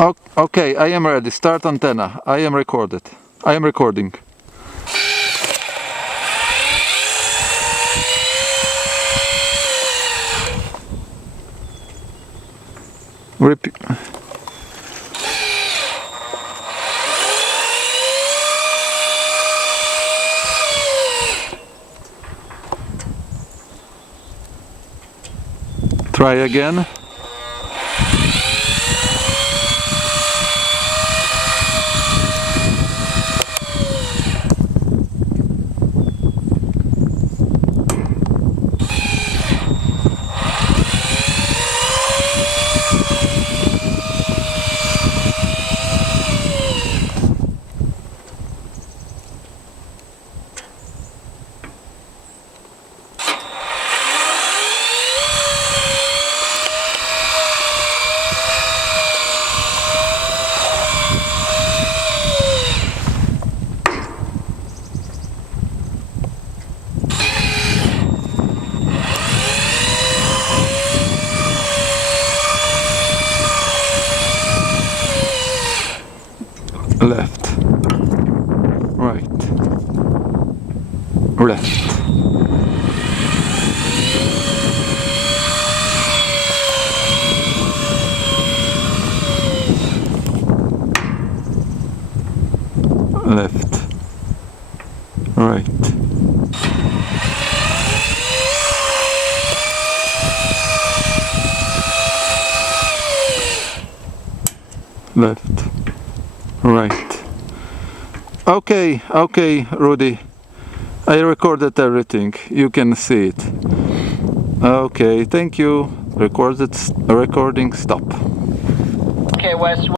Okay, I am ready. Start antenna. I am recorded. I am recording. Repeat. Try again. Left, right, left, left, right, left, right. Okay, Rudy. I recorded everything. You can see it. Okay, thank you. Recording stop. Okay, Wes.